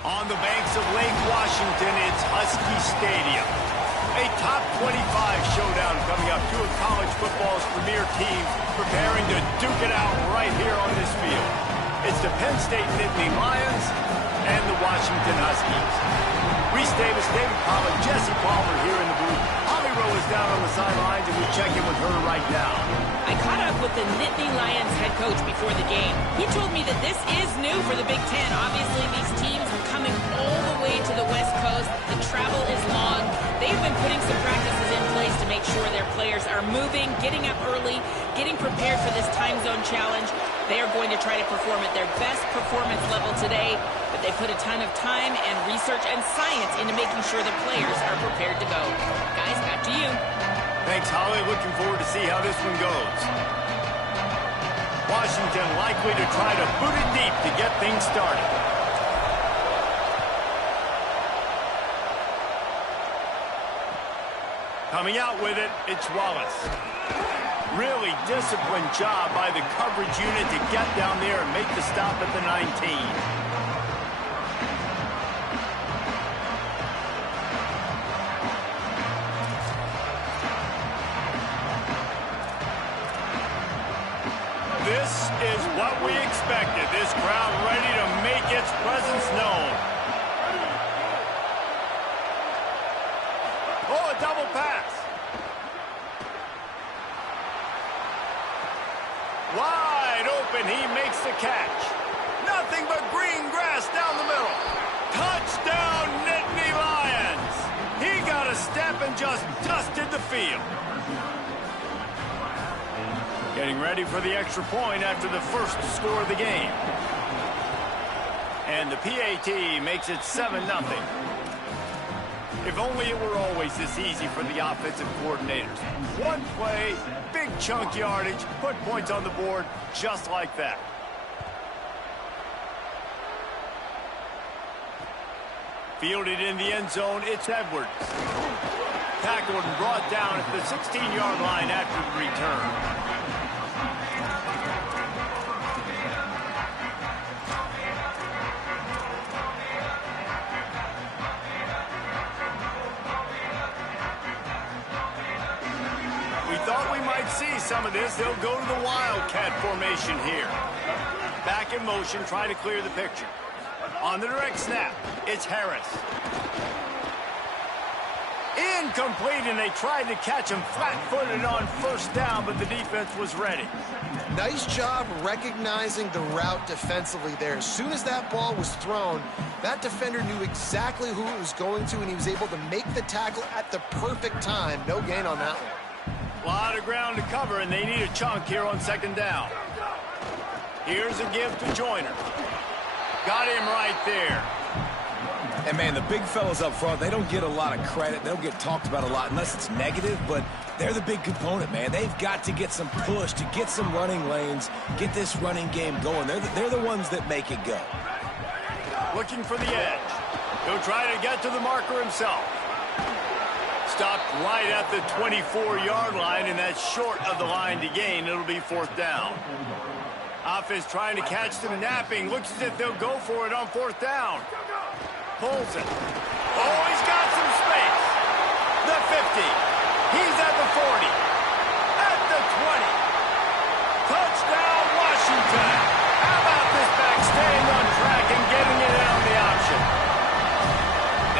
On the banks of Lake Washington, it's Husky Stadium. A top 25 showdown coming up. Two of college football's premier teams preparing to duke it out right here on this field. It's the Penn State Nittany Lions and the Washington Huskies. Reese Davis, David Pollack, Jesse Palmer here in the booth. Holly Rowe is down on the sidelines, and we check in with her right now. I caught up with the Nittany Lions head coach before the game. He told me that this is new for the Big Ten. Obviously, these teams are coming all the way to the West Coast. The travel is long. They've been putting some practices in place to make sure their players are moving, getting up early, getting prepared for this time zone challenge. They are going to try to perform at their best performance level today, but they put a ton of time and research and science into making sure the players are prepared to go. Guys, back to you. Thanks, Holly. Looking forward to see how this one goes. Washington likely to try to boot it deep to get things started. Coming out with it, it's Wallace. Really disciplined job by the coverage unit to get down there and make the stop at the 19. This is what we expected. This crowd ready to make its presence known. Oh, a double pass. Wide open, he makes the catch. Nothing but green grass down the middle. Touchdown, Nittany Lions. He got a step and just dusted the field. Getting ready for the extra point after the first score of the game. And the PAT makes it 7-0. If only it were always this easy for the offensive coordinators. One play, big chunk yardage, put points on the board just like that. Fielded in the end zone, it's Edwards. Tackled and brought down at the 16-yard line after the return. See some of this. They'll go to the Wildcat formation here. Back in motion, trying to clear the picture. On the direct snap, it's Harris. Incomplete, and they tried to catch him flat-footed on first down, but the defense was ready. Nice job recognizing the route defensively there. As soon as that ball was thrown, that defender knew exactly who it was going to, and he was able to make the tackle at the perfect time. No gain on that one. A lot of ground to cover, and they need a chunk here on second down. Here's a give to Joyner. Got him right there. And, man, the big fellas up front, they don't get a lot of credit. They don't get talked about a lot unless it's negative, but they're the big component, man. They've got to get some push, to get some running lanes, get this running game going. They're the ones that make it go. Looking for the edge. He'll try to get to the marker himself. Stopped right at the 24-yard line, and that's short of the line to gain. It'll be fourth down. Offense trying to catch them napping. Looks as if they'll go for it on fourth down. Pulls it. Oh, he's got some space. The 50. He's at the 40. At the 20. Touchdown, Washington. How about this back staying on track and getting it in on the option?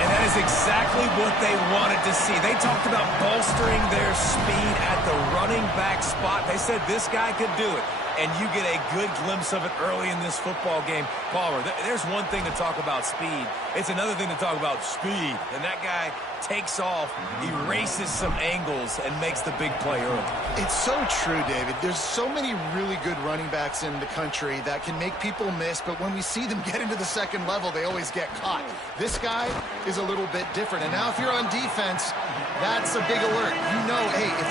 And that is exactly what they wanted to see. They talked about bolstering their speed at the running back spot. They said this guy could do it. And you get a good glimpse of it early in this football game. Palmer, there's one thing to talk about speed. It's another thing to talk about speed. And that guy takes off, erases some angles, and makes the big play early. It's so true, David. There's so many really good running backs in the country that can make people miss, but when we see them get into the second level, they always get caught. This guy is a little bit different. And now if you're on defense, that's a big alert. You know, hey, if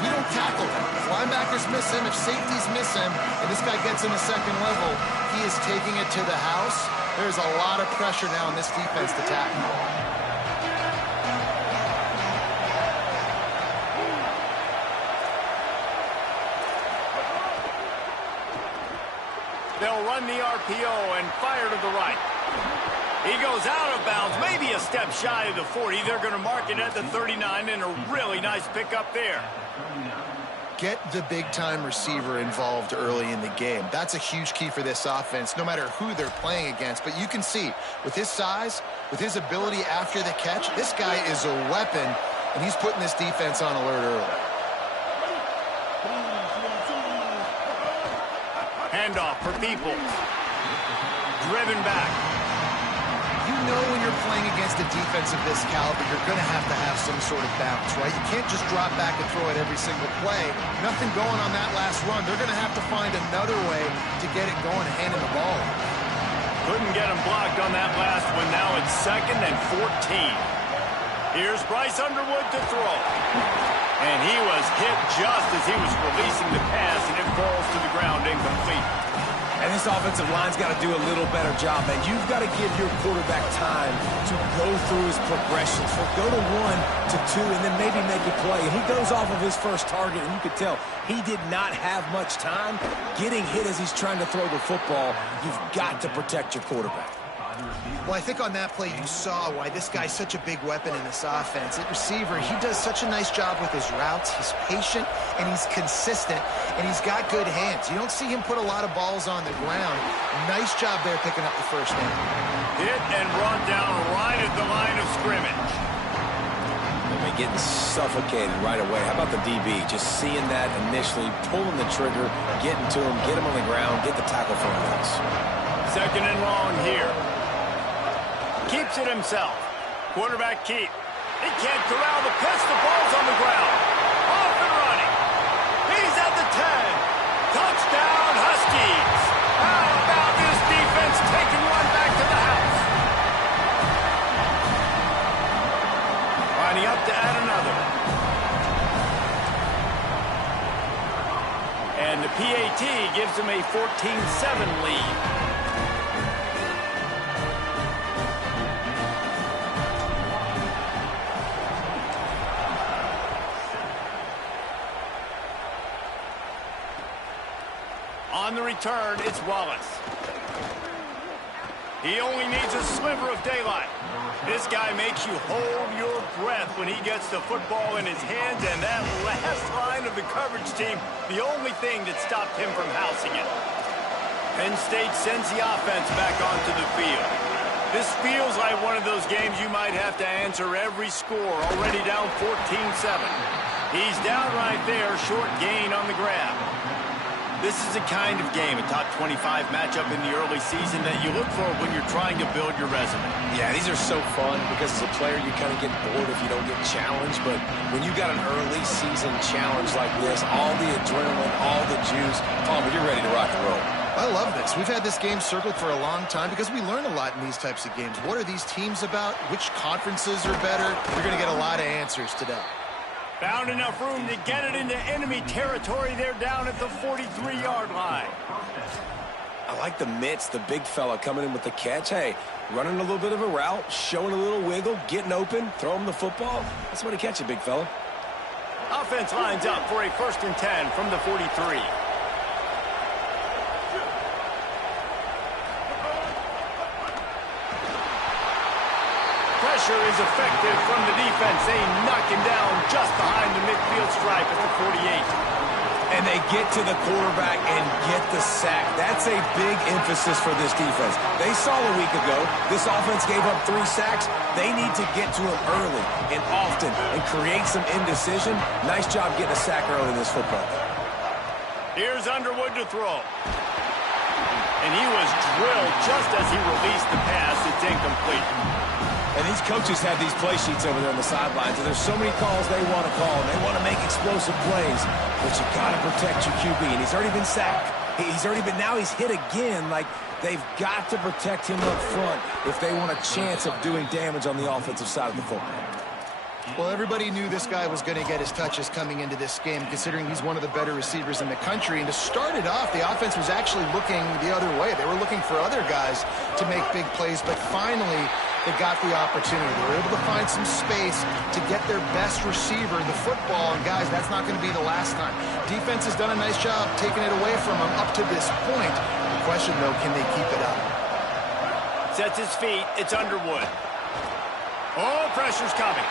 we don't tackle him, if linebackers miss him, if safeties miss him, and this guy gets in the second level, he is taking it to the house. There's a lot of pressure now in this defense to tackle. They'll run the RPO and fire to the right. He goes out of bounds, maybe a step shy of the 40. They're going to mark it at the 39, and a really nice pickup there. Get the big-time receiver involved early in the game. That's a huge key for this offense, no matter who they're playing against. But you can see, with his size, with his ability after the catch, this guy is a weapon, and he's putting this defense on alert early. Handoff for Peoples. Driven back. You know when you're playing against a defense of this caliber, you're going to have some sort of bounce, right? You can't just drop back and throw it every single play. Nothing going on that last run. They're going to have to find another way to get it going and hand him the ball. Couldn't get him blocked on that last one. Now it's 2nd and 14. Here's Bryce Underwood to throw. And he was hit just as he was releasing the pass, and it falls to the ground incomplete. And this offensive line's got to do a little better job, man. You've got to give your quarterback time to go through his progressions. Go to 1 to 2 and then maybe make a play. And he goes off of his first target, and you could tell he did not have much time getting hit as he's trying to throw the football. You've got to protect your quarterback. Well, I think on that play you saw why this guy's such a big weapon in this offense. At receiver, he does such a nice job with his routes. He's patient, and he's consistent, and he's got good hands. You don't see him put a lot of balls on the ground. Nice job there picking up the first down. Hit and brought down right at the line of scrimmage. I mean, getting suffocated right away. How about the DB? Just seeing that initially, pulling the trigger, getting to him, get him on the ground, get the tackle for him. 2nd and long here. Keeps it himself. Quarterback keep. He can't corral the pitch. The ball's on the ground. Off and running. He's at the 10. Touchdown, Huskies. How about this defense taking one back to the house? Lining up to add another. And the PAT gives him a 14-7 lead. On the return, it's Wallace. He only needs a sliver of daylight. This guy makes you hold your breath when he gets the football in his hands, and that last line of the coverage team, the only thing that stopped him from housing it. Penn State sends the offense back onto the field. This feels like one of those games you might have to answer every score, already down 14-7. He's down right there, short gain on the grab. This is the kind of game, a top 25 matchup in the early season, that you look for when you're trying to build your resume. Yeah, these are so fun because as a player, you kind of get bored if you don't get challenged. But when you got an early season challenge like this, all the adrenaline, all the juice, Palmer, you're ready to rock and roll. I love this. We've had this game circled for a long time because we learn a lot in these types of games. What are these teams about? Which conferences are better? You're going to get a lot of answers today. Found enough room to get it into enemy territory. They're down at the 43-yard line. I like the mitts, the big fella coming in with the catch. Hey, running a little bit of a route, showing a little wiggle, getting open, throw him the football. That's what he catch it, big fella. Offense lines up for a 1st and 10 from the 43. Pressure is effective from the defense. They knock him down just behind the midfield stripe at the 48. And they get to the quarterback and get the sack. That's a big emphasis for this defense. They saw a week ago this offense gave up 3 sacks. They need to get to him early and often and create some indecision. Nice job getting a sack early in this football. Here's Underwood to throw. And he was drilled just as he released the pass. It's incomplete. And these coaches have these play sheets over there on the sidelines, and there's so many calls they want to call, and they want to make explosive plays, but you got to protect your QB, and he's already been sacked. Now he's hit again. Like, they've got to protect him up front if they want a chance of doing damage on the offensive side of the football. Well, everybody knew this guy was going to get his touches coming into this game, considering he's one of the better receivers in the country. And to start it off, the offense was actually looking the other way. They were looking for other guys to make big plays, but finally they got the opportunity. They were able to find some space to get their best receiver the football. And, guys, that's not going to be the last time. Defense has done a nice job taking it away from them up to this point. The question, though, can they keep it up? Sets his feet. It's Underwood. Oh, pressure's coming.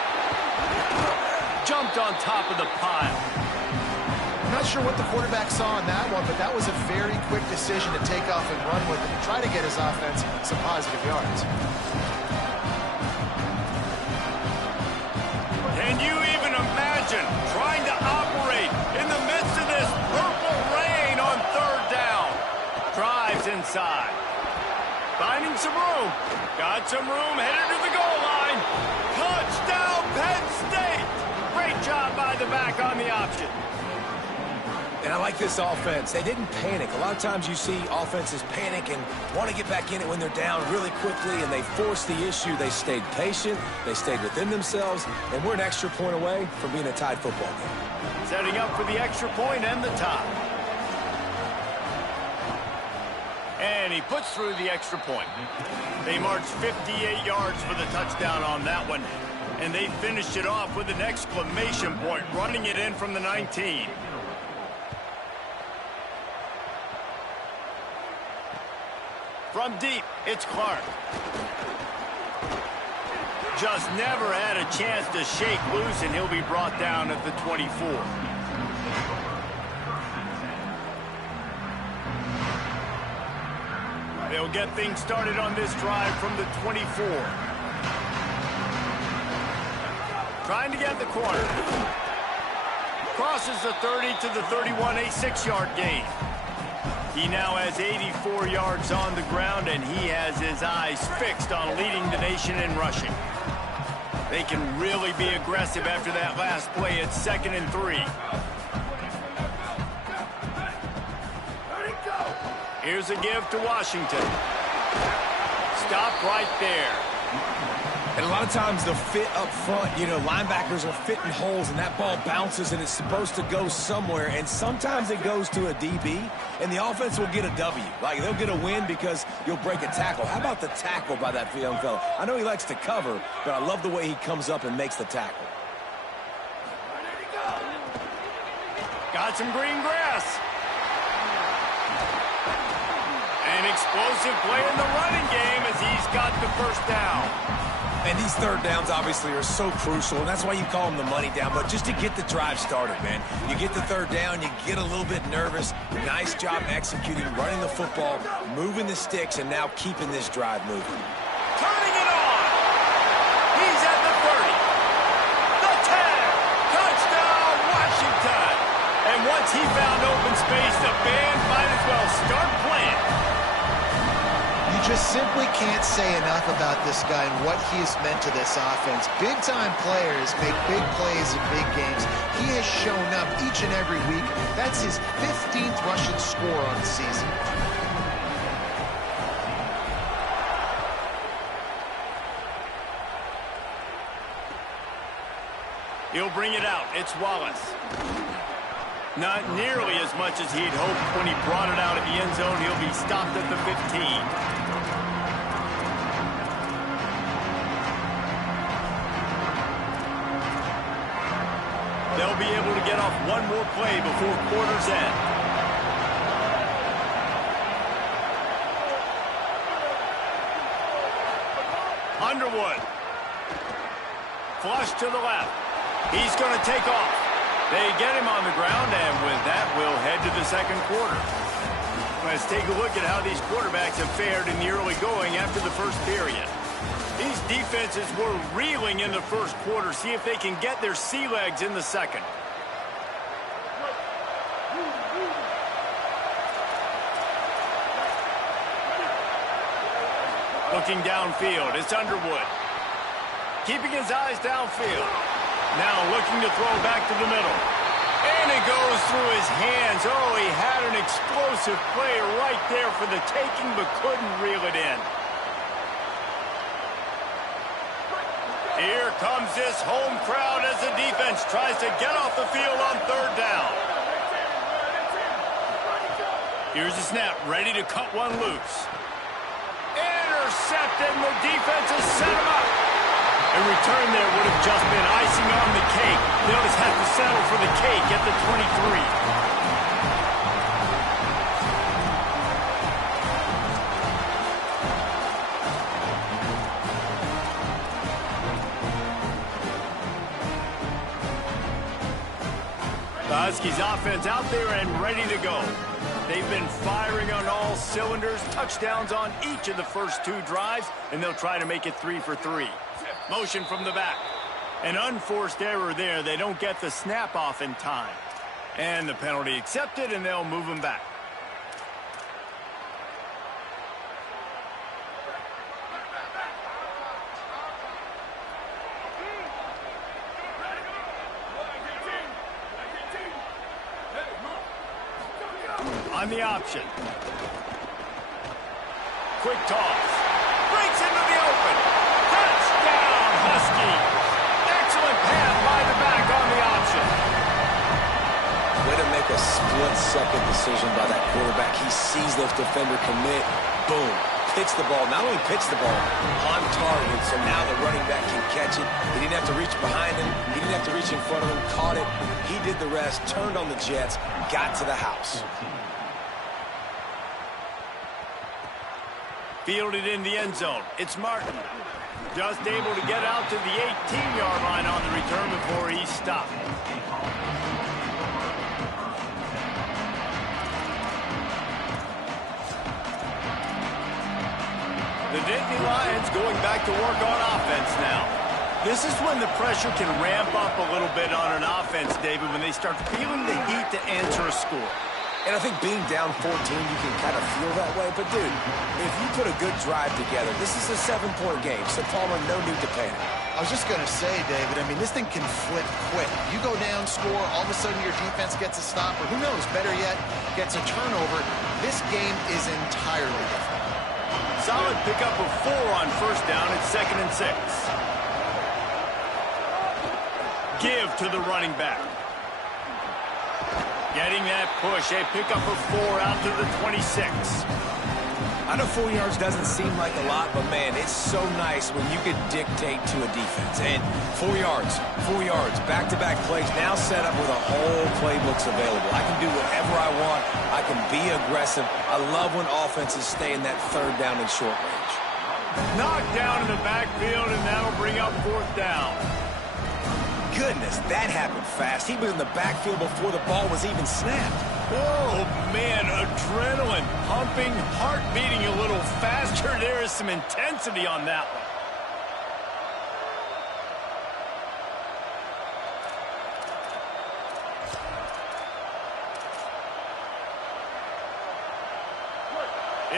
Jumped on top of the pile. I'm not sure what the quarterback saw on that one, but that was a very quick decision to take off and run with it and try to get his offense some positive yards. Can you even imagine trying to operate in the midst of this purple rain on third down? Drives inside. Finding some room. Got some room, headed to the goal line. Touchdown, Penn State! Great job by the back on the option. And I like this offense. They didn't panic. A lot of times you see offenses panic and want to get back in it when they're down really quickly, and they force the issue. They stayed patient. They stayed within themselves, and we're an extra point away from being a tied football game. Setting up for the extra point and the tie. And he puts through the extra point. They marched 58 yards for the touchdown on that one, and they finished it off with an exclamation point, running it in from the 19. From deep, it's Clark. Just never had a chance to shake loose, and he'll be brought down at the 24. They'll get things started on this drive from the 24. Trying to get the corner. Crosses the 30 to the 31, a 6-yard gain. He now has 84 yards on the ground, and he has his eyes fixed on leading the nation in rushing. They can really be aggressive after that last play. It's 2nd and 3. Here's a give to Washington. Stop right there. And a lot of times they'll fit up front. You know, linebackers are fitting holes, and that ball bounces, and it's supposed to go somewhere. And sometimes it goes to a DB, and the offense will get a W. Like, they'll get a win because you'll break a tackle. How about the tackle by that young fella? I know he likes to cover, but I love the way he comes up and makes the tackle. Got some green grass. An explosive play in the running game as he's got the first down. And these third downs obviously are so crucial, and that's why you call them the money down. But just to get the drive started, man. You get the third down, you get a little bit nervous. Nice job executing, running the football, moving the sticks, and now keeping this drive moving. Turning it on. He's at the 30. The 10. Touchdown, Washington. And once he found open space, the band might as well start playing. You just simply can't say enough about this guy and what he has meant to this offense. Big-time players make big plays in big games. He has shown up each and every week. That's his 15th rushing score on the season. He'll bring it out. It's Wallace. Not nearly as much as he'd hoped when he brought it out of the end zone. He'll be stopped at the 15. They'll be able to get off one more play before quarter's end. Underwood. Flush to the left. He's going to take off. They get him on the ground, and with that, we'll head to the second quarter. Let's take a look at how these quarterbacks have fared in the early going after the first period. These defenses were reeling in the first quarter. See if they can get their sea legs in the second. Looking downfield, it's Underwood. Keeping his eyes downfield. Now looking to throw back to the middle. And it goes through his hands. Oh, he had an explosive play right there for the taking, but couldn't reel it in. Here comes this home crowd as the defense tries to get off the field on third down. Here's the snap, ready to cut one loose. Intercepted, and the defense has set him up. A return there would have just been icing on the cake. They'll just have to settle for the cake at the 23. Huskies offense out there and ready to go. They've been firing on all cylinders, touchdowns on each of the first 2 drives, and they'll try to make it 3 for 3. Motion from the back. An unforced error there. They don't get the snap off in time. And the penalty accepted, and they'll move them back. On the option. Quick toss. Breaks into the open. Touchdown, Husky. Excellent pass by the back on the option. Way to make a split-second decision by that quarterback. He sees the defender commit. Boom. Pitch the ball. Not only pitch the ball, on target, so now the running back can catch it. He didn't have to reach behind him. He didn't have to reach in front of him. Caught it. He did the rest. Turned on the Jets. Got to the house. Fielded in the end zone. It's Martin. Just able to get out to the 18-yard line on the return before he stopped. The Nittany Lions going back to work on offense now. This is when the pressure can ramp up a little bit on an offense, David, when they start feeling the heat to answer a score. And I think being down 14, you can kind of feel that way. But, dude, if you put a good drive together, this is a 7-point game. So, Palmer, no need to panic. I was just going to say, David, I mean, this thing can flip quick. You go down, score, all of a sudden your defense gets a stop, or who knows, better yet, gets a turnover. This game is entirely different. Solid pickup of 4 on first down at 2nd and 6. Give to the running back. Getting that push, a pickup of 4 out to the 26. I know 4 yards doesn't seem like a lot, but, man, it's so nice when you can dictate to a defense. And 4 yards, back-to-back plays, now set up with a whole playbooks available. I can do whatever I want. I can be aggressive. I love when offenses stay in that 3rd down and short range. Knocked down in the backfield, and that'll bring up 4th down. Goodness, that happened fast. He was in the backfield before the ball was even snapped. Oh, man, adrenaline pumping, heart beating a little faster. There is some intensity on that one.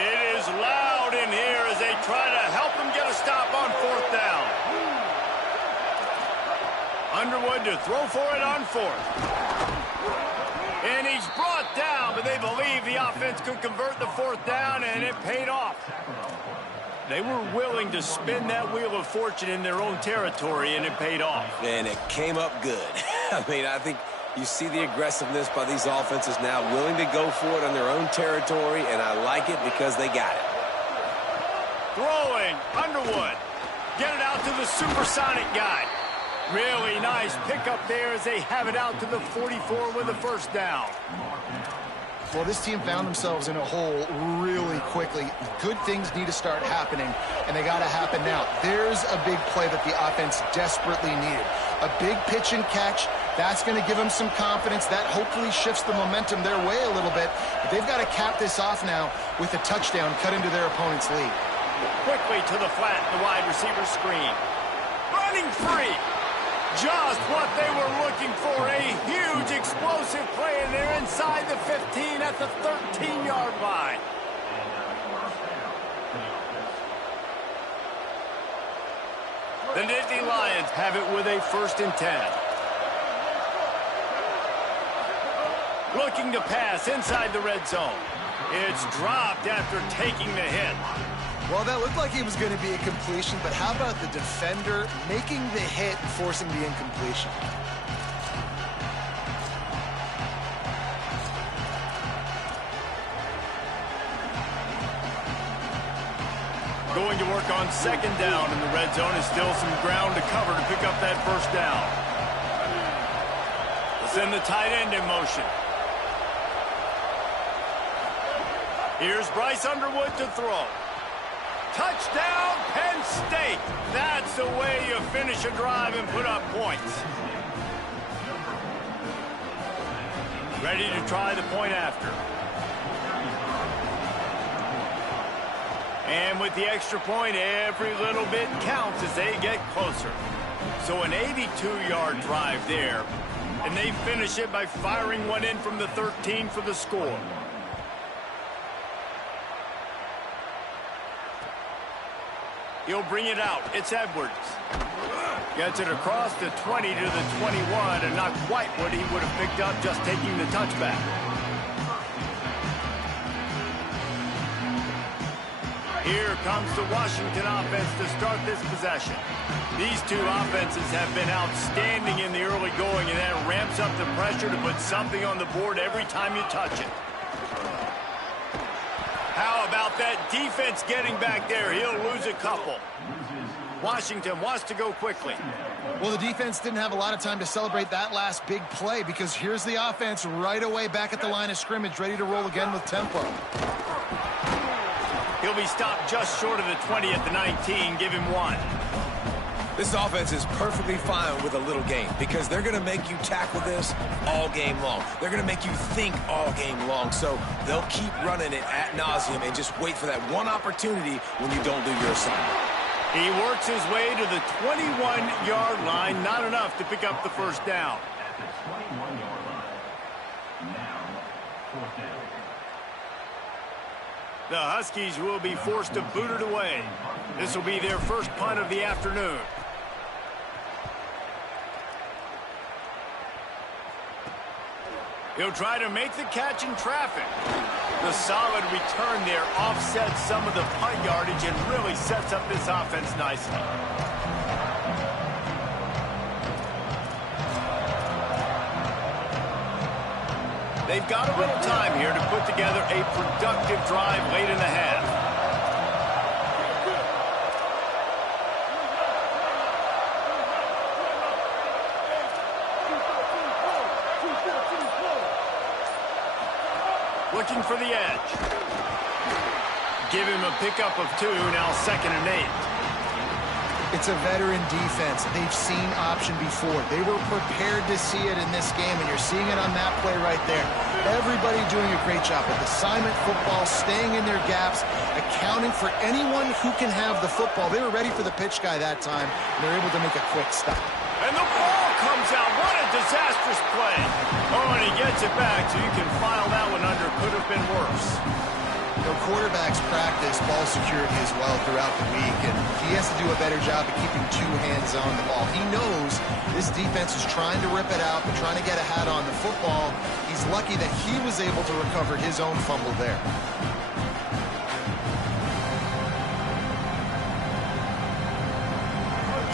It is loud in here as they try to help him get a stop on 4th down. Underwood to throw for it on 4th. And he's brought down, but they believe the offense could convert the 4th down, and it paid off. They were willing to spin that wheel of fortune in their own territory, and it paid off. And it came up good. I mean, I think you see the aggressiveness by these offenses now, willing to go for it on their own territory, and I like it because they got it. Throwing, Underwood. Get it out to the supersonic guy. Really nice pickup there as they have it out to the 44 with a 1st down. Well, this team found themselves in a hole really quickly. Good things need to start happening, and they got to happen now. There's a big play that the offense desperately needed. A big pitch and catch. That's going to give them some confidence. That hopefully shifts the momentum their way a little bit. But they've got to cap this off now with a touchdown cut into their opponent's lead. Quickly to the flat, the wide receiver screen. Running free. Just what they were looking for, a huge explosive play, and they're inside the 15 at the 13-yard line. The Nittany Lions have it with a 1st and 10. Looking to pass inside the red zone. It's dropped after taking the hit. Well, that looked like it was going to be a completion, but how about the defender making the hit and forcing the incompletion? Going to work on 2nd down in the red zone. Is still some ground to cover to pick up that 1st down. We'll send the tight end in motion. Here's Bryce Underwood to throw. Touchdown, Penn State. That's the way you finish a drive and put up points. Ready to try the point after. And with the extra point, every little bit counts as they get closer. So an 82-yard drive there. And they finish it by firing one in from the 13 for the score. He'll bring it out. It's Edwards. Gets it across the 20 to the 21, and not quite what he would have picked up just taking the touchback. Here comes the Washington offense to start this possession. These two offenses have been outstanding in the early going, and that ramps up the pressure to put something on the board every time you touch it. How about that defense getting back there? He'll lose a couple. Washington wants to go quickly. Well, the defense didn't have a lot of time to celebrate that last big play because here's the offense right away back at the line of scrimmage, ready to roll again with tempo. He'll be stopped just short of the 20 at the 19. Give him one. This offense is perfectly fine with a little game because they're going to make you tackle this all game long. They're going to make you think all game long. So they'll keep running it ad nauseum and just wait for that one opportunity when you don't do your assignment. He works his way to the 21-yard line. Not enough to pick up the first down. The Huskies will be forced to boot it away. This will be their first punt of the afternoon. He'll try to make the catch in traffic. The solid return there offsets some of the punt yardage and really sets up this offense nicely. They've got a little time here to put together a productive drive late in the half. Looking for the edge. Give him a pickup of 2, now 2nd and 8. It's a veteran defense. They've seen option before. They were prepared to see it in this game, and you're seeing it on that play right there. Everybody doing a great job with assignment football, staying in their gaps, accounting for anyone who can have the football. They were ready for the pitch guy that time, and they're able to make a quick stop. And the ball comes out. What a disastrous play. Oh, and he gets it back, so you can file that one under. Could have been worse. You know, quarterbacks practice ball security as well throughout the week, and he has to do a better job of keeping 2 hands on the ball. He knows this defense is trying to rip it out, but trying to get a hat on the football. He's lucky that he was able to recover his own fumble there.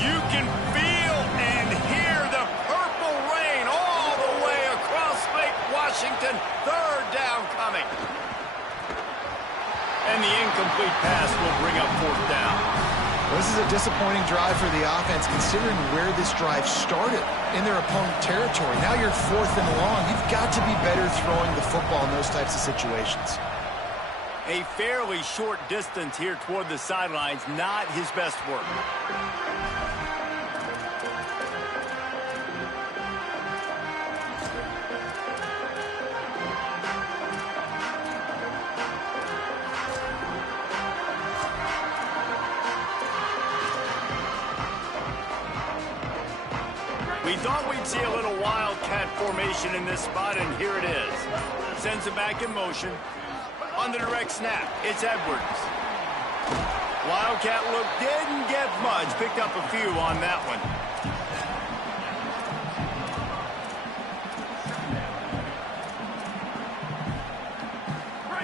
You can feel and hear the purple rain all the way across Lake Washington. 3rd down coming. And the incomplete pass will bring up 4th down. Well, this is a disappointing drive for the offense, considering where this drive started, in their opponent territory. Now you're 4th and long. You've got to be better throwing the football in those types of situations. A fairly short distance here toward the sidelines, not his best work. We thought we'd see a little wildcat formation in this spot, and here it is. Sends it back in motion. On the direct snap, it's Edwards. Wildcat look didn't get much. Picked up a few on that one.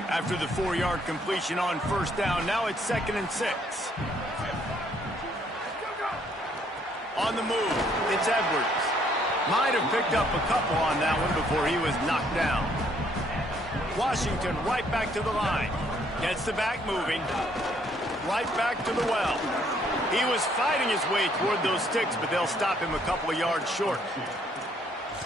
After the 4-yard completion on 1st down, now it's 2nd and 6. On the move, it's Edwards. Might have picked up a couple on that one before he was knocked down. Washington right back to the line. Gets the back moving. Right back to the well. He was fighting his way toward those sticks, but they'll stop him a couple of yards short.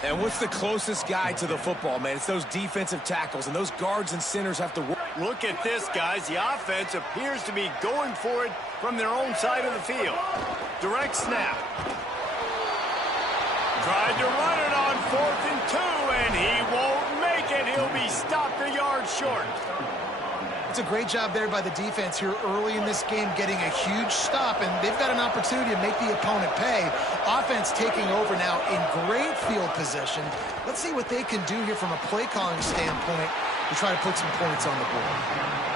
And what's the closest guy to the football, man? It's those defensive tackles, and those guards and centers have to work. Look at this, guys. The offense appears to be going for it from their own side of the field. Direct snap. Tried to run it on 4th and 2, and he won't make He's stopped a yard short. It's a great job there by the defense here early in this game, getting a huge stop, and they've got an opportunity to make the opponent pay. Offense taking over now in great field position. Let's see what they can do here from a play calling standpoint to try to put some points on the board.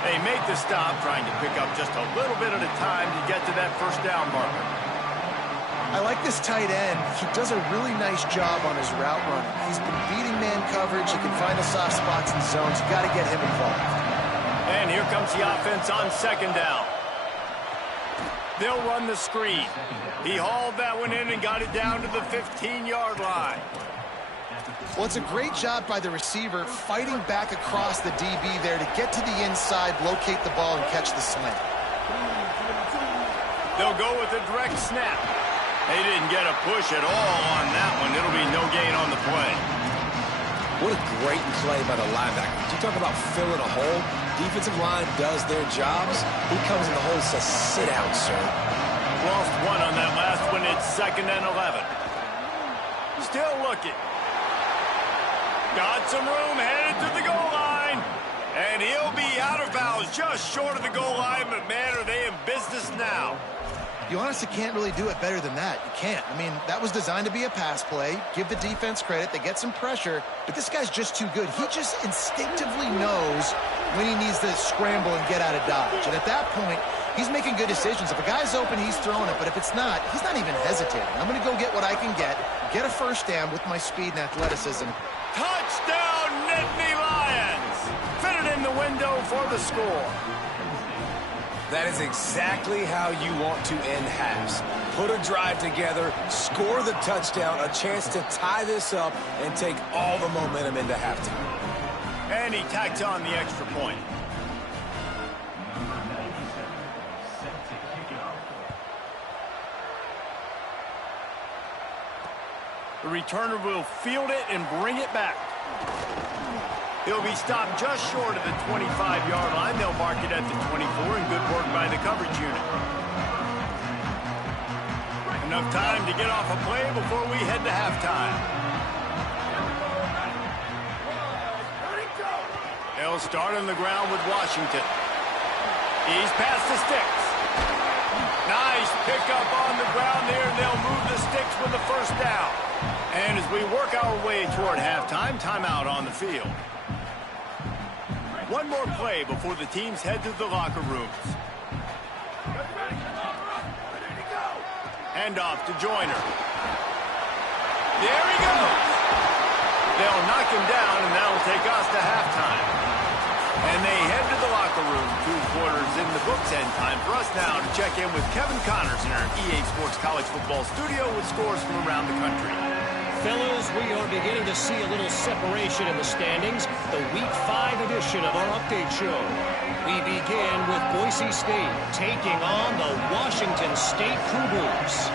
They make the stop, trying to pick up just a little bit at a time to get to that first down marker. I like this tight end. He does a really nice job on his route running. He's been beating man coverage. He can find the soft spots and zones. You got to get him involved. And here comes the offense on second down. They'll run the screen. He hauled that one in and got it down to the 15-yard line. Well, it's a great job by the receiver fighting back across the DB there to get to the inside, locate the ball, and catch the slant. They'll go with a direct snap. They didn't get a push at all on that one. It'll be no gain on the play. What a great play by the linebacker. You talk about filling a hole. Defensive line does their jobs. He comes in the hole and says, sit out, sir. Lost one on that last one. It's 2nd and 11. Still looking. Got some room, headed to the goal line. And he'll be out of bounds just short of the goal line. But, man, are they in business now? You honestly can't really do it better than that. You can't. I mean, that was designed to be a pass play. Give the defense credit. They get some pressure. But this guy's just too good. He just instinctively knows when he needs to scramble and get out of dodge. And at that point, he's making good decisions. If a guy's open, he's throwing it. But if it's not, he's not even hesitating. I'm going to go get what I can get a first down with my speed and athleticism. Touchdown, Nittany Lions! Fitted in the window for the score. That is exactly how you want to end halves. Put a drive together, score the touchdown, a chance to tie this up, and take all the momentum into halftime. And he tacks on the extra point. The returner will field it and bring it back. He'll be stopped just short of the 25-yard line. They'll mark it at the 24, and good work by the coverage unit. Enough time to get off a play before we head to halftime. They'll start on the ground with Washington. He's past the sticks. Nice pickup on the ground there. They'll move the sticks with the first down. And as we work our way toward halftime, timeout on the field. One more play before the teams head to the locker rooms. Hand off to Joyner. There he goes. They'll knock him down, and that'll take us to halftime. And they head to the locker room. 2 quarters in the books, and time for us now to check in with Kevin Connors in our EA Sports College Football studio with scores from around the country. Fellas, we are beginning to see a little separation in the standings. The Week 5 edition of our update show. We begin with Boise State taking on the Washington State Cougars.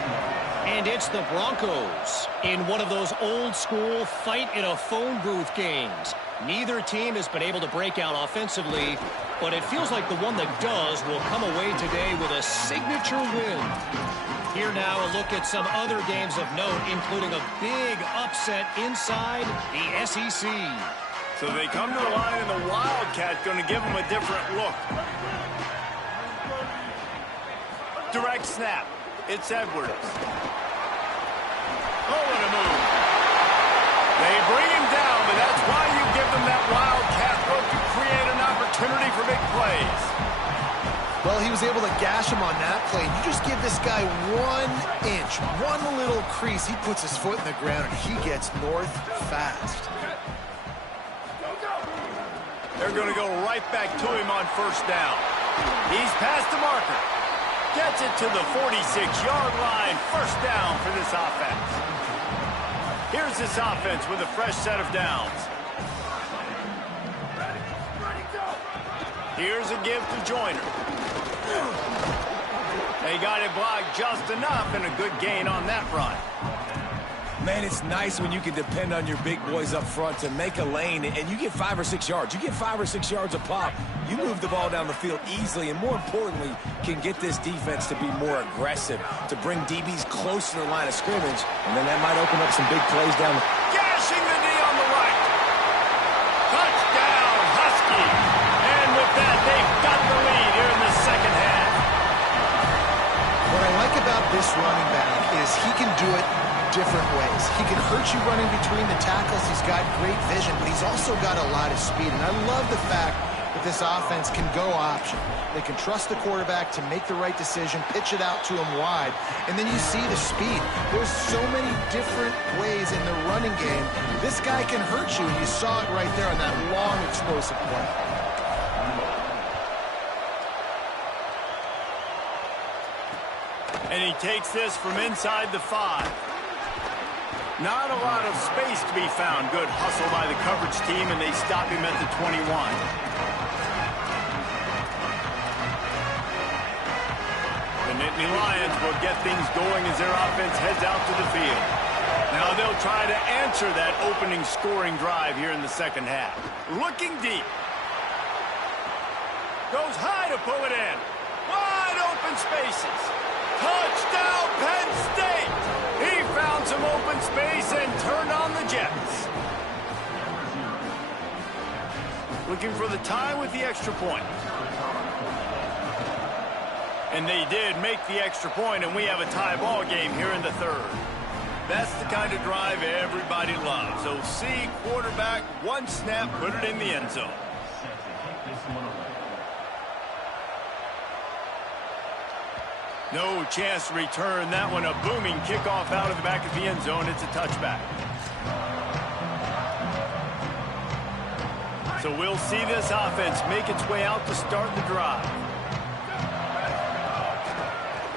And it's the Broncos in one of those old-school fight-in-a-phone booth games. Neither team has been able to break out offensively, but it feels like the one that does will come away today with a signature win. Here now, a look at some other games of note, including a big upset inside the SEC. So they come to the line, and the Wildcat going to give them a different look. Direct snap. It's Edwards. Oh, what a move. They bring him down, but that's why you give them that Wildcat look to create an opportunity for big plays. Well, he was able to gash him on that play. You just give this guy 1 inch, one little crease. He puts his foot in the ground, and he gets north fast. They're going to go right back to him on first down. He's past the marker. Gets it to the 46-yard line. First down for this offense. Here's this offense with a fresh set of downs. Here's a give to Joyner. They got it blocked just enough, and a good gain on that run. Man, it's nice when you can depend on your big boys up front to make a lane, and you get 5 or 6 yards. You get 5 or 6 yards a pop. You move the ball down the field easily, and more importantly, can get this defense to be more aggressive, to bring DBs close to the line of scrimmage, and then that might open up some big plays down the... Gashing the knee on the right. Touchdown! this running back is he can do it different ways. He can hurt you running between the tackles. He's got great vision, but he's also got a lot of speed. And I love the fact that this offense can go option. They can trust the quarterback to make the right decision, pitch it out to him wide, and then you see the speed. There's so many different ways in the running game. This guy can hurt you, and you saw it right there on that long, explosive play. And he takes this from inside the 5. Not a lot of space to be found. Good hustle by the coverage team, and they stop him at the 21. The Nittany Lions will get things going as their offense heads out to the field. Now they'll try to answer that opening scoring drive here in the second half. Looking deep. Goes high to pull it in. Wide open spaces. Touchdown, Penn State! He found some open space and turned on the Jets. Looking for the tie with the extra point. And they did make the extra point, and we have a tie ball game here in the third. That's the kind of drive everybody loves. So see quarterback, one snap, put it in the end zone. No chance to return that one. A booming kickoff out of the back of the end zone. It's a touchback. So we'll see this offense make its way out to start the drive.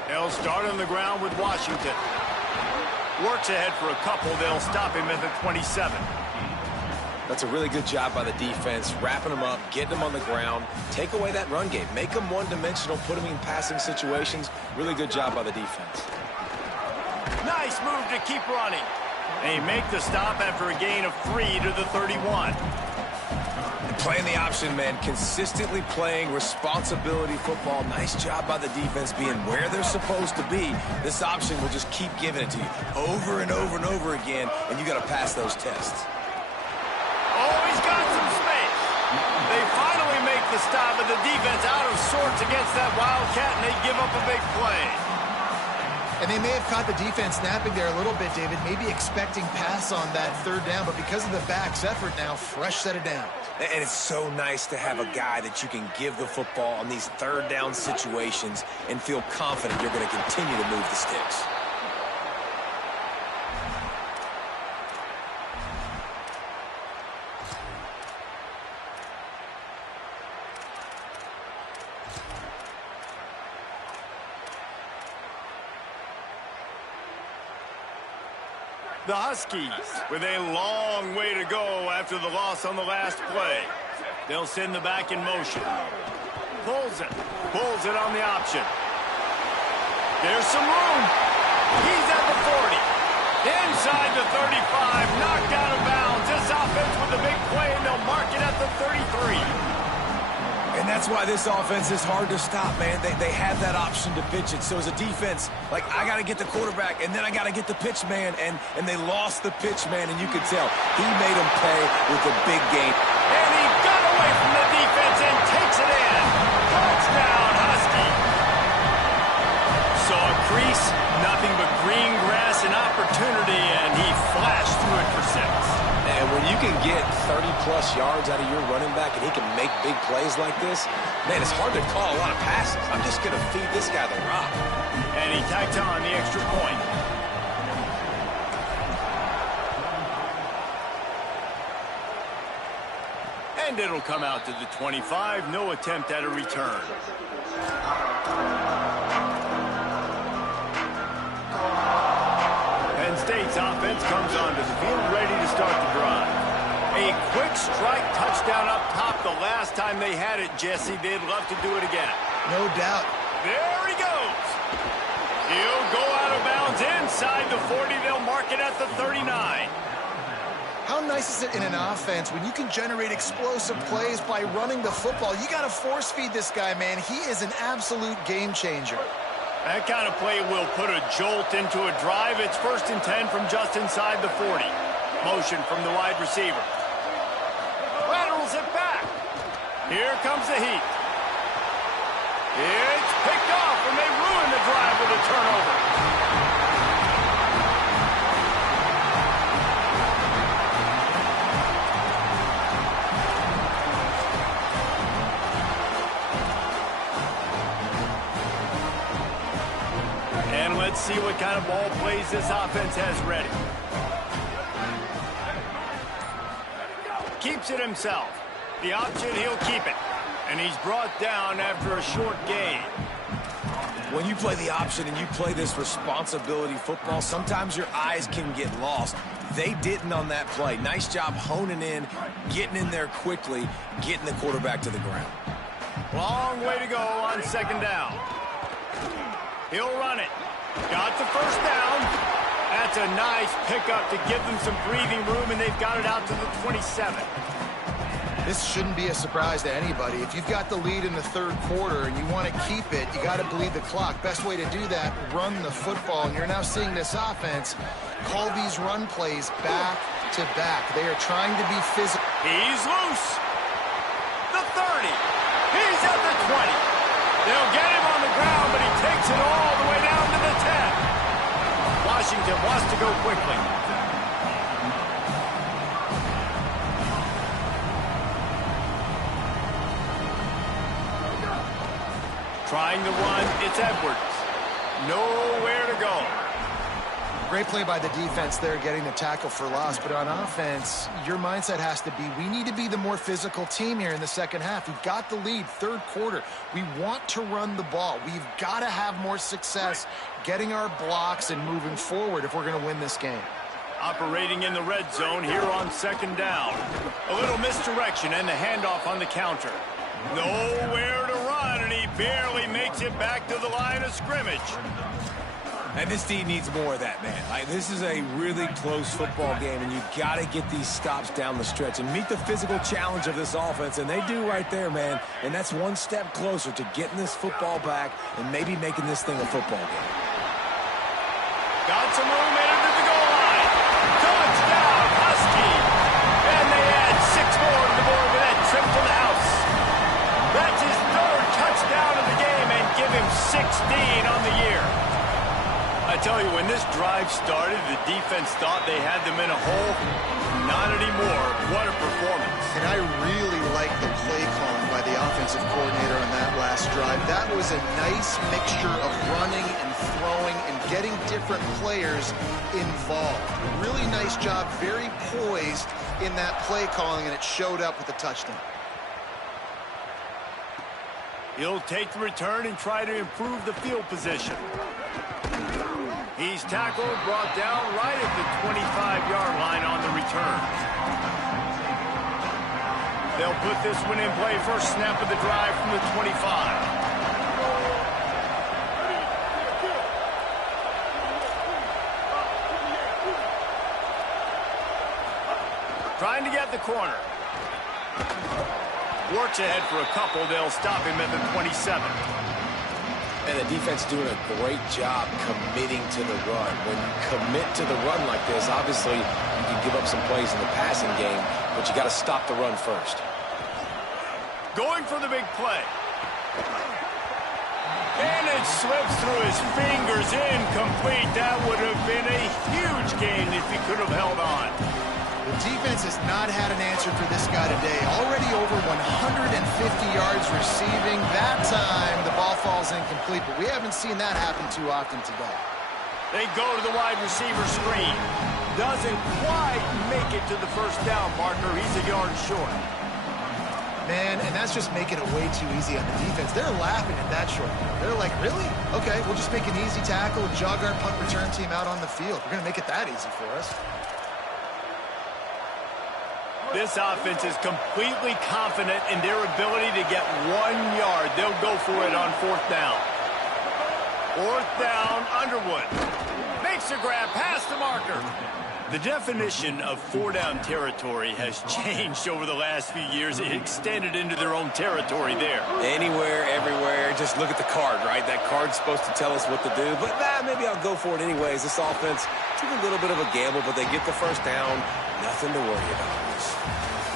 They'll start on the ground with Washington. Works ahead for a couple. They'll stop him at the 27. That's a really good job by the defense, wrapping them up, getting them on the ground, take away that run game, make them one-dimensional, put them in passing situations. Really good job by the defense. Nice move to keep running. They make the stop after a gain of 3 to the 31. Playing the option, man, consistently playing responsibility football. Nice job by the defense being where they're supposed to be. This option will just keep giving it to you over and over and over again, and you got to pass those tests. Oh, he's got some space. They finally make the stop, but the defense out of sorts against that Wildcat, and they give up a big play. And they may have caught the defense napping there a little bit, David, maybe expecting pass on that third down, but because of the back's effort now, fresh set of down. And it's so nice to have a guy that you can give the football on these third down situations and feel confident you're going to continue to move the sticks. The Huskies with a long way to go after the loss on the last play. They'll send the back in motion. Pulls it on the option. There's some room. He's at the 40. Inside the 35, knocked out of bounds. This offense with a big play, and they'll mark it at the 33. And that's why this offense is hard to stop, man. They have that option to pitch it. So as a defense, like, I got to get the quarterback, and then I got to get the pitch man, and they lost the pitch man, and you could tell he made them pay with a big gain. And he got away from the defense and takes it in. Touchdown, Husky. Saw a crease, nothing but green grass and opportunity, and he flashed through it for 6. And when you can get 30-plus yards out of your running back and he can make big plays like this, man, it's hard to call a lot of passes. I'm just going to feed this guy the rock. And he tacked on the extra point. And it'll come out to the 25. No attempt at a return. Penn State's offense comes onto the field ready to start the drive. A quick strike touchdown up top the last time they had it, Jesse. They'd love to do it again. No doubt. There he goes. He'll go out of bounds inside the 40. They'll mark it at the 39. How nice is it in an offense when you can generate explosive plays by running the football? You got to force feed this guy, man. He is an absolute game changer. That kind of play will put a jolt into a drive. It's 1st and 10 from just inside the 40. Motion from the wide receiver. Laterals it back. Here comes the heat. It's picked off, and they ruin the drive with a turnover. Let's see what kind of ball plays this offense has ready. Keeps it himself. The option, he'll keep it. And he's brought down after a short gain. When you play the option and you play this responsibility football, sometimes your eyes can get lost. They didn't on that play. Nice job honing in, getting in there quickly, getting the quarterback to the ground. Long way to go on second down. He'll run it. Got the first down. That's a nice pickup to give them some breathing room, and they've got it out to the 27. This shouldn't be a surprise to anybody. If you've got the lead in the third quarter and you want to keep it, you got to bleed the clock. Best way to do that, run the football. And you're now seeing this offense call these run plays back to back. They are trying to be physical. He's loose. The 30. He's at the 20. They'll get him on the ground, but he takes it all the way down to the 10. Washington wants to go quickly. Trying to run, it's Edwards. Nowhere to go. Great play by the defense there, getting the tackle for loss. But on offense, your mindset has to be, we need to be the more physical team here in the second half. We've got the lead, third quarter. We want to run the ball. We've got to have more success getting our blocks and moving forward if we're going to win this game. Operating in the red zone here on second down. A little misdirection and the handoff on the counter. Nowhere to run, and he barely makes it back to the line of scrimmage. And this team needs more of that, man. This is a really close football game, and you got to get these stops down the stretch and meet the physical challenge of this offense, and they do right there, man. And that's one step closer to getting this football back and maybe making this thing a football game. Got some room in to the goal line. Touchdown, Husky. And they add 6 more to the board with that trip to the house. That's his third touchdown of the game and give him 16 on the year. I tell you, when this drive started, the defense thought they had them in a hole. Not anymore. What a performance. And I really like the play calling by the offensive coordinator on that last drive. That was a nice mixture of running and throwing and getting different players involved. Really nice job, very poised in that play calling, and it showed up with a touchdown. He'll take the return and try to improve the field position. He's tackled, brought down right at the 25-yard line on the return. They'll put this one in play. First snap of the drive from the 25. Trying to get the corner. Works ahead for a couple. They'll stop him at the 27. And the defense doing a great job committing to the run. When you commit to the run like this, obviously you can give up some plays in the passing game, but you got to stop the run first. Going for the big play. And it slips through his fingers, incomplete. That would have been a huge gain if he could have held on. The defense has not had an answer for this guy today. Already over 150 yards receiving. That time, the ball falls incomplete, but we haven't seen that happen too often today. They go to the wide receiver screen. Doesn't quite make it to the first down marker. He's a yard short. Man, and that's just making it way too easy on the defense. They're laughing at that short. They're like, really? Okay, we'll just make an easy tackle and jog our punt return team out on the field. We're going to make it that easy for us. This offense is completely confident in their ability to get 1 yard. They'll go for it on fourth down. Fourth down, Underwood. Makes a grab past the marker. The definition of four-down territory has changed over the last few years. It extended into their own territory there. Anywhere, everywhere, just look at the card, right? That card's supposed to tell us what to do, but maybe I'll go for it anyways. This offense took a little bit of a gamble, but they get the first down. Nothing to worry about.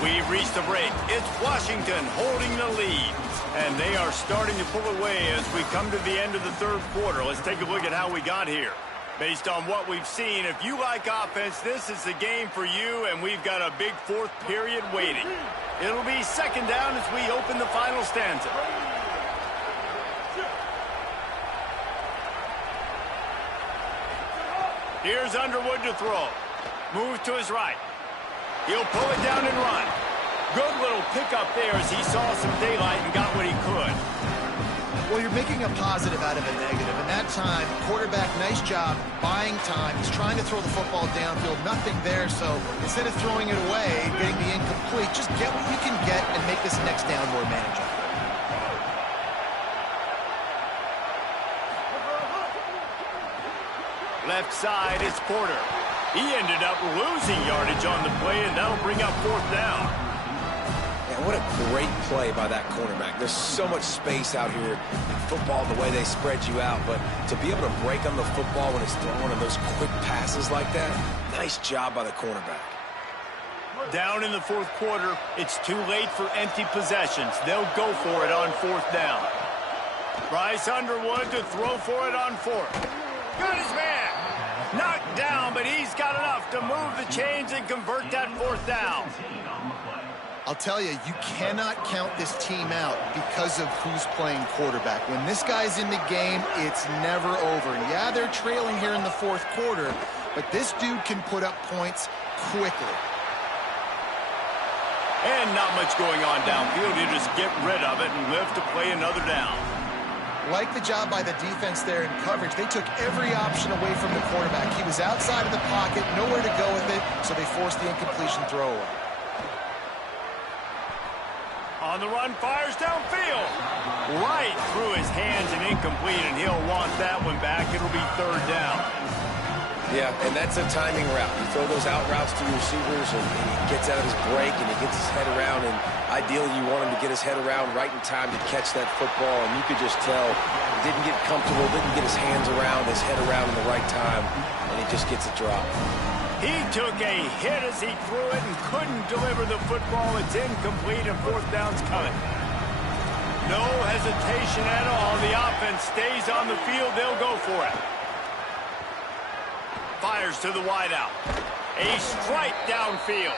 We've reached the break. It's Washington holding the lead, and they are starting to pull away as we come to the end of the third quarter. Let's take a look at how we got here. Based on what we've seen, if you like offense, this is the game for you, and we've got a big fourth period waiting. It'll be second down as we open the final stanza. Here's Underwood to throw. Move to his right. He'll pull it down and run. Good little pickup there as he saw some daylight and got what he could. Well, you're making a positive out of a negative. And that time, quarterback, nice job buying time. He's trying to throw the football downfield. Nothing there, so instead of throwing it away, getting the incomplete, just get what you can get and make this next down more manageable. Left side, it's Porter. He ended up losing yardage on the play, and that'll bring up 4th down. Man, what a great play by that cornerback. There's so much space out here in football, the way they spread you out. But to be able to break on the football when it's thrown on those quick passes like that, nice job by the cornerback. Down in the 4th quarter, it's too late for empty possessions. They'll go for it on 4th down. Bryce Underwood to throw for it on 4th. Got his man. Knocked down, but he's got enough to move the chains and convert that 4th down. I'll tell you, you cannot count this team out because of who's playing quarterback. When this guy's in the game, it's never over. And yeah, they're trailing here in the 4th quarter, but this dude can put up points quickly. And not much going on downfield. You just get rid of it and live to play another down. Like the job by the defense there in coverage. They took every option away from the quarterback. He was outside of the pocket, nowhere to go with it, so they forced the incompletion throwaway. On the run, fires downfield. Right through his hands and incomplete, and he'll want that one back. It'll be 3rd down. Yeah, and that's a timing route. You throw those out routes to your receivers, and he gets out of his break, and he gets his head around, and ideally you want him to get his head around right in time to catch that football, and you could just tell he didn't get comfortable, didn't get his hands around, his head around in the right time, and he just gets a drop. He took a hit as he threw it and couldn't deliver the football. It's incomplete, and 4th down's coming. No hesitation at all. The offense stays on the field. They'll go for it. Fires to the wideout. A strike downfield.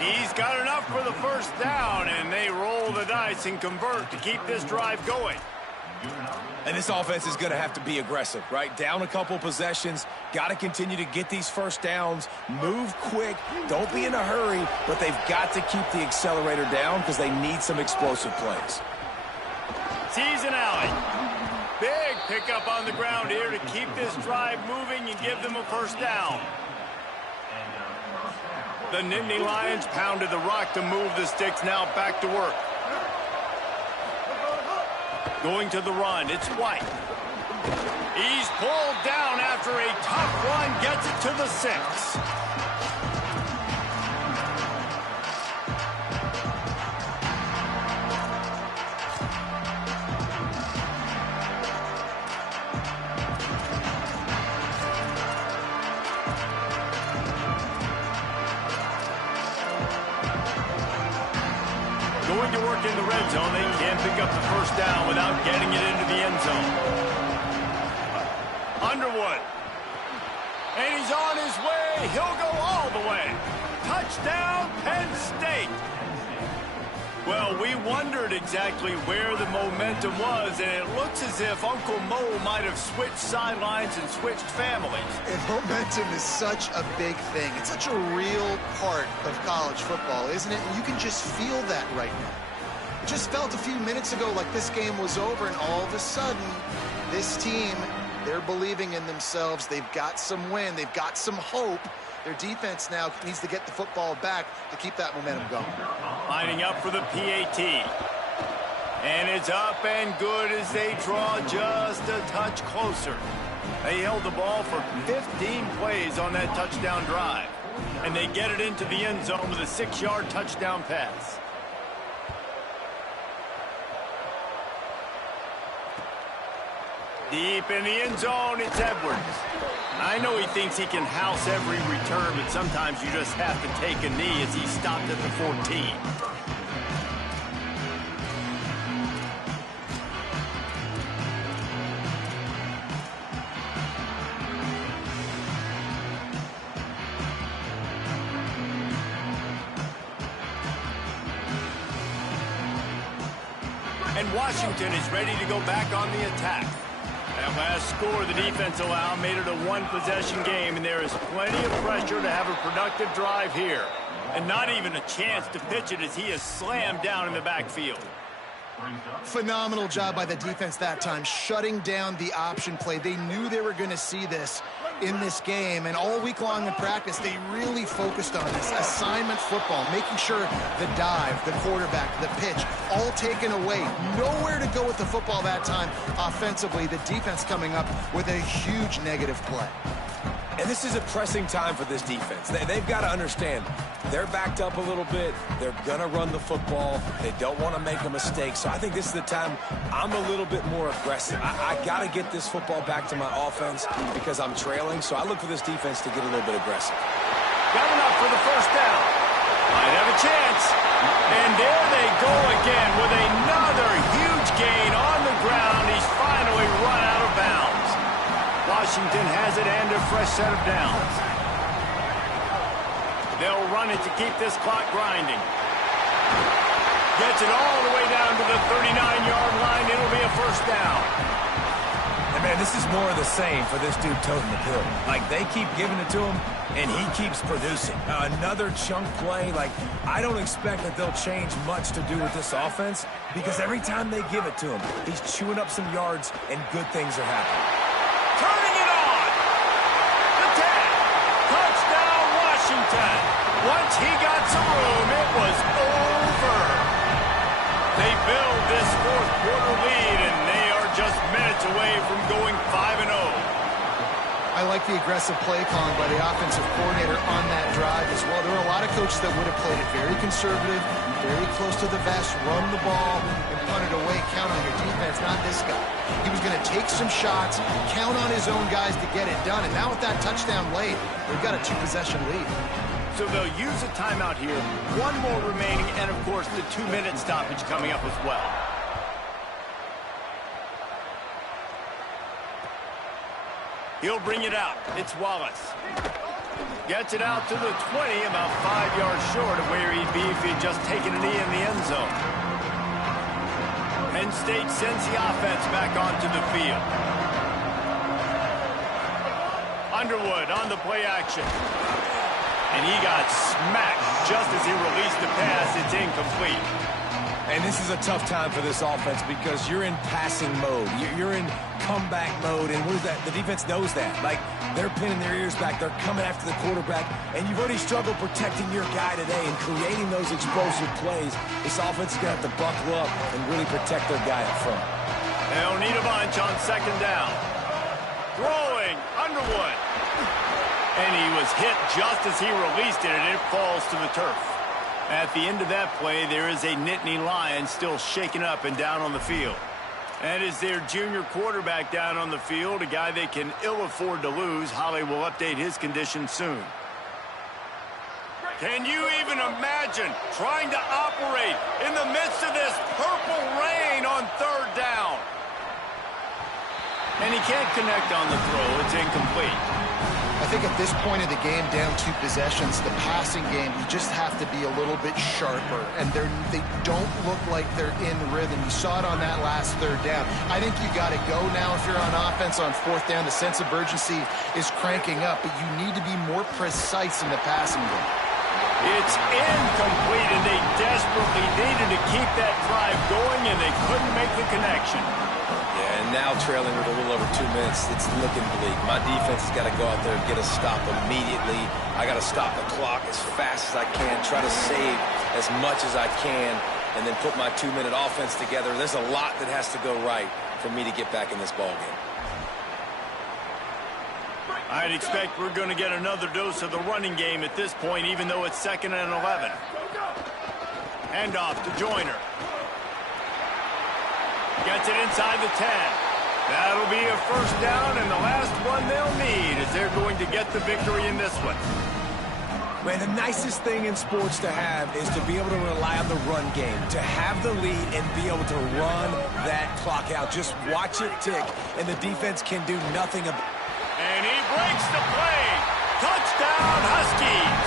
He's got enough for the 1st down, and they roll the dice and convert to keep this drive going. And this offense is going to have to be aggressive, right? Down a couple possessions, got to continue to get these 1st downs, move quick, don't be in a hurry, but they've got to keep the accelerator down because they need some explosive plays. Sees an alley. Big pickup on the ground here to keep this drive moving and give them a 1st down. The Nittany Lions pounded the rock to move the sticks, now back to work. Going to the run, it's White. He's pulled down after a tough run, gets it to the 6. Going to work in the red zone. They can't pick up the 1st down without getting it into the end zone. Underwood. And he's on his way. He'll go all the way. Touchdown, Penn State. Well, we wondered exactly where the momentum was, and it looks as if Uncle Mo might have switched sidelines and switched families. And momentum is such a big thing. It's such a real part of college football, isn't it? And you can just feel that right now. It just felt a few minutes ago like this game was over, and all of a sudden, this team, they're believing in themselves. They've got some win. They've got some hope. Their defense now needs to get the football back to keep that momentum going. Lining up for the PAT. And it's up and good as they draw just a touch closer. They held the ball for 15 plays on that touchdown drive. And they get it into the end zone with a 6-yard touchdown pass. Deep in the end zone, it's Edwards. I know he thinks he can house every return, but sometimes you just have to take a knee as he stopped at the 14. And Washington is ready to go back on the attack. That last score the defense allowed made it a one-possession game, and there is plenty of pressure to have a productive drive here. And not even a chance to pitch it as he is slammed down in the backfield. Phenomenal job by the defense that time, shutting down the option play. They knew they were going to see this in this game, and all week long in practice, they really focused on this assignment football, making sure the dive, the quarterback, the pitch, all taken away. Nowhere to go with the football that time offensively. The defense coming up with a huge negative play. And this is a pressing time for this defense. They've got to understand, they're backed up a little bit. They're going to run the football. They don't want to make a mistake. So I think this is the time I'm a little bit more aggressive. I got to get this football back to my offense because I'm trailing. So I look for this defense to get a little bit aggressive. Got enough for the first down. Might have a chance. And there they go again with another huge gain on the ground. He's finally run out of bounds. Washington has it and a fresh set of downs. They'll run it to keep this clock grinding. Gets it all the way down to the 39-yard line. It'll be a first down. And man, this is more of the same for this dude toting the pill. Like, they keep giving it to him, and he keeps producing. Another chunk play. Like, I don't expect that they'll change much to do with this offense because every time they give it to him, he's chewing up some yards, and good things are happening. Turning it on. The 10. Touchdown, Washington. Once he got some room, it was over. They build this fourth-quarter lead, and they are just minutes away from going 5-0. I like the aggressive play calling by the offensive coordinator on that drive as well. There were a lot of coaches that would have played it very conservative, very close to the vest, run the ball, and punt it away. Count on your defense, not this guy. He was going to take some shots, count on his own guys to get it done. And now with that touchdown late, they've got a two-possession lead. So they'll use a timeout here. One more remaining, and, of course, the 2-minute stoppage coming up as well. He'll bring it out. It's Wallace. Gets it out to the 20, about 5 yards short of where he'd be if he'd just taken a knee in the end zone. Penn State sends the offense back onto the field. Underwood on the play action. And he got smacked just as he released the pass. It's incomplete. And this is a tough time for this offense because you're in passing mode. You're in comeback mode, and what is that? The defense knows that. Like, they're pinning their ears back. They're coming after the quarterback, and you've already struggled protecting your guy today and creating those explosive plays. This offense is going to have to buckle up and really protect their guy up front. They'll need a bunch on second down. Throwing, Underwood. And he was hit just as he released it, and it falls to the turf. At the end of that play, there is a Nittany Lion still shaken up and down on the field. That is their junior quarterback down on the field, a guy they can ill afford to lose. Holly will update his condition soon. Can you even imagine trying to operate in the midst of this purple rain on third down? And he can't connect on the throw. It's incomplete. I think at this point of the game, down 2 possessions, the passing game, you just have to be a little bit sharper. And they don't look like they're in rhythm. You saw it on that last third down. I think you got to go now if you're on offense on fourth down. The sense of urgency is cranking up, but you need to be more precise in the passing game. It's incomplete, and they desperately needed to keep that drive going, and they couldn't make the connection. Yeah, and now trailing with a little over 2 minutes, it's looking bleak. My defense has got to go out there and get a stop immediately. I got to stop the clock as fast as I can, try to save as much as I can, and then put my 2-minute offense together. There's a lot that has to go right for me to get back in this ballgame. I'd expect we're going to get another dose of the running game at this point, even though it's 2nd and 11. Handoff to Joyner. Gets it inside the 10. That'll be a first down, and the last one they'll need as they're going to get the victory in this one. Man, the nicest thing in sports to have is to be able to rely on the run game, to have the lead and be able to run that clock out. Just watch it tick, and the defense can do nothing about it. And he breaks the play. Touchdown, Huskies.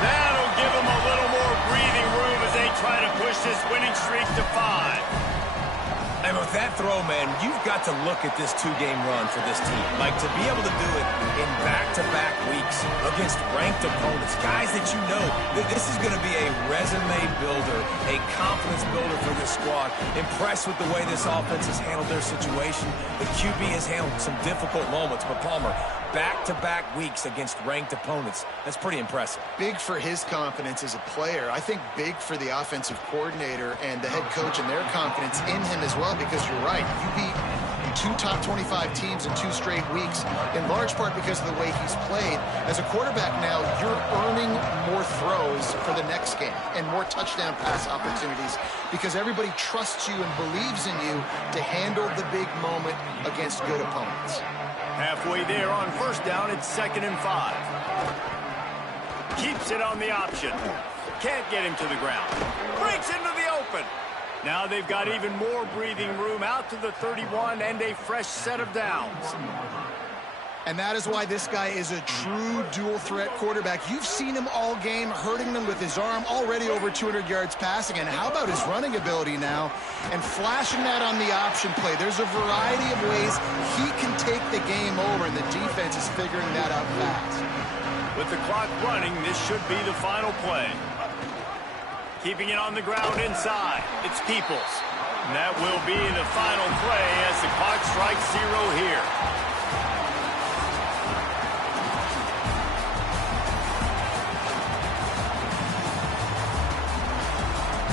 That'll give them a little more breathing room as they try to push this winning streak to 5. And with that throw, man, you've got to look at this two-game run for this team. Like, to be able to do it in back-to-back weeks against ranked opponents, guys that you know, this is going to be a resume builder, a confidence builder for this squad. Impressed with the way this offense has handled their situation. The QB has handled some difficult moments, but Palmer, back-to-back weeks against ranked opponents. That's pretty impressive. Big for his confidence as a player. I think big for the offensive coordinator and the head coach and their confidence in him as well, because you're right. You beat 2 top 25 teams in 2 straight weeks, in large part because of the way he's played. As a quarterback now, you're earning more throws for the next game and more touchdown pass opportunities because everybody trusts you and believes in you to handle the big moment against good opponents. Halfway there on first down, it's 2nd and 5. Keeps it on the option. Can't get him to the ground. Breaks into the open. Now they've got even more breathing room out to the 31 and a fresh set of downs. And that is why this guy is a true dual-threat quarterback. You've seen him all game, hurting them with his arm, already over 200 yards passing. And how about his running ability now? And flashing that on the option play. There's a variety of ways he can take the game over, and the defense is figuring that out fast. With the clock running, this should be the final play. Keeping it on the ground inside, it's Peoples. And that will be the final play as the clock strikes 0 here.